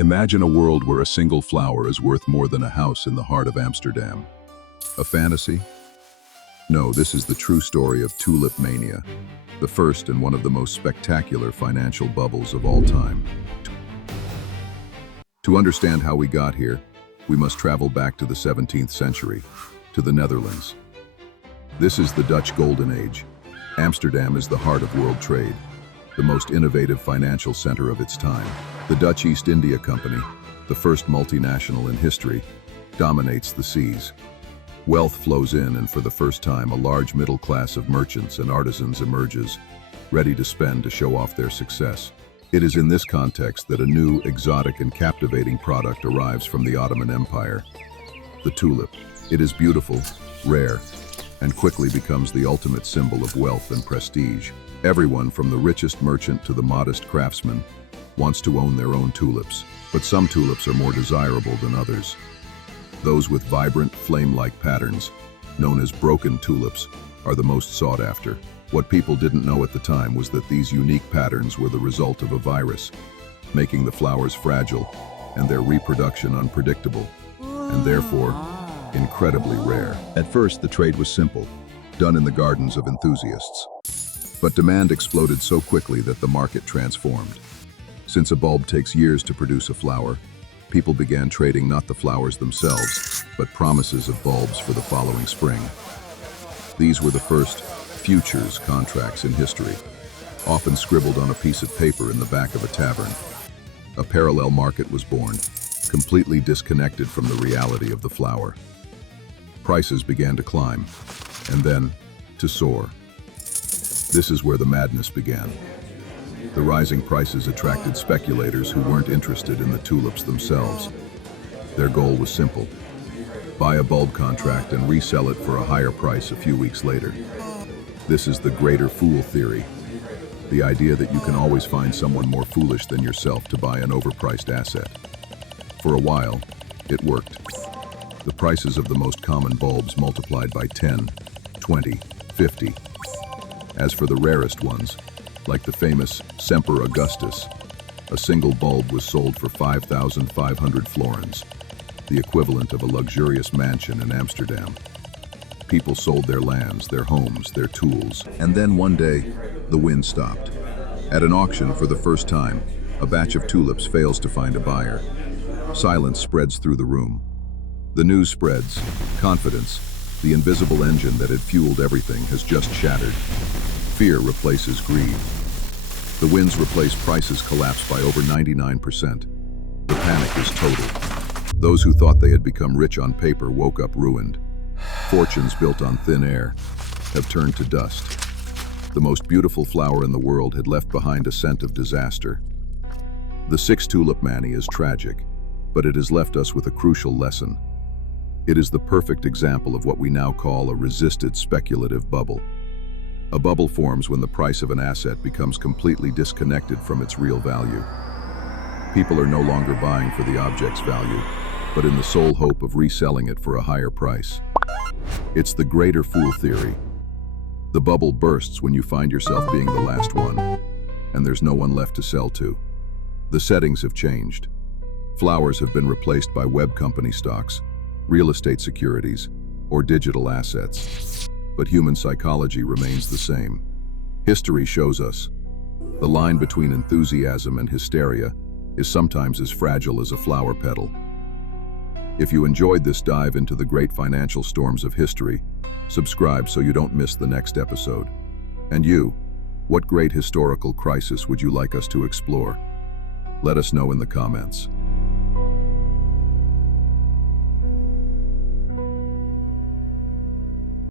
Imagine a world where a single flower is worth more than a house in the heart of Amsterdam. A fantasy? No, this is the true story of Tulip Mania, the first and one of the most spectacular financial bubbles of all time. To understand how we got here, we must travel back to the 17th century, to the Netherlands. This is the Dutch Golden Age. Amsterdam is the heart of world trade, the most innovative financial center of its time. The Dutch East India Company, the first multinational in history, dominates the seas. Wealth flows in, and for the first time, a large middle class of merchants and artisans emerges, ready to spend to show off their success. It is in this context that a new, exotic, and captivating product arrives from the Ottoman Empire, the tulip. It is beautiful, rare, and quickly becomes the ultimate symbol of wealth and prestige. Everyone, from the richest merchant to the modest craftsman, wants to own their own tulips. But some tulips are more desirable than others. Those with vibrant, flame-like patterns, known as broken tulips, are the most sought after. What people didn't know at the time was that these unique patterns were the result of a virus, making the flowers fragile and their reproduction unpredictable, and therefore incredibly rare. At first, the trade was simple, done in the gardens of enthusiasts. But demand exploded so quickly that the market transformed. Since a bulb takes years to produce a flower, people began trading not the flowers themselves, but promises of bulbs for the following spring. These were the first futures contracts in history, often scribbled on a piece of paper in the back of a tavern. A parallel market was born, completely disconnected from the reality of the flower. Prices began to climb, and then to soar. This is where the madness began. The rising prices attracted speculators who weren't interested in the tulips themselves. Their goal was simple: buy a bulb contract and resell it for a higher price a few weeks later. This is the greater fool theory, the idea that you can always find someone more foolish than yourself to buy an overpriced asset. For a while, it worked. The prices of the most common bulbs multiplied by 10, 20, 50. As for the rarest ones, like the famous Semper Augustus, a single bulb was sold for 5,500 florins, the equivalent of a luxurious mansion in Amsterdam. People sold their lands, their homes, their tools, and then one day, the wind stopped. At an auction, for the first time, a batch of tulips fails to find a buyer. Silence spreads through the room. The news spreads. Confidence, the invisible engine that had fueled everything, has just shattered. Fear replaces greed. The winds replace prices collapse by over 99%. The panic is total. Those who thought they had become rich on paper woke up ruined. Fortunes built on thin air have turned to dust. The most beautiful flower in the world had left behind a scent of disaster. The sixth Tulip Mania is tragic, but it has left us with a crucial lesson. It is the perfect example of what we now call a resisted speculative bubble. A bubble forms when the price of an asset becomes completely disconnected from its real value. People are no longer buying for the object's value, but in the sole hope of reselling it for a higher price. It's the greater fool theory. The bubble bursts when you find yourself being the last one, and there's no one left to sell to. The settings have changed. Flowers have been replaced by web company stocks, real estate securities, or digital assets. But human psychology remains the same. History shows us the line between enthusiasm and hysteria is sometimes as fragile as a flower petal. If you enjoyed this dive into the great financial storms of history, subscribe so you don't miss the next episode. And you, what great historical crisis would you like us to explore? Let us know in the comments.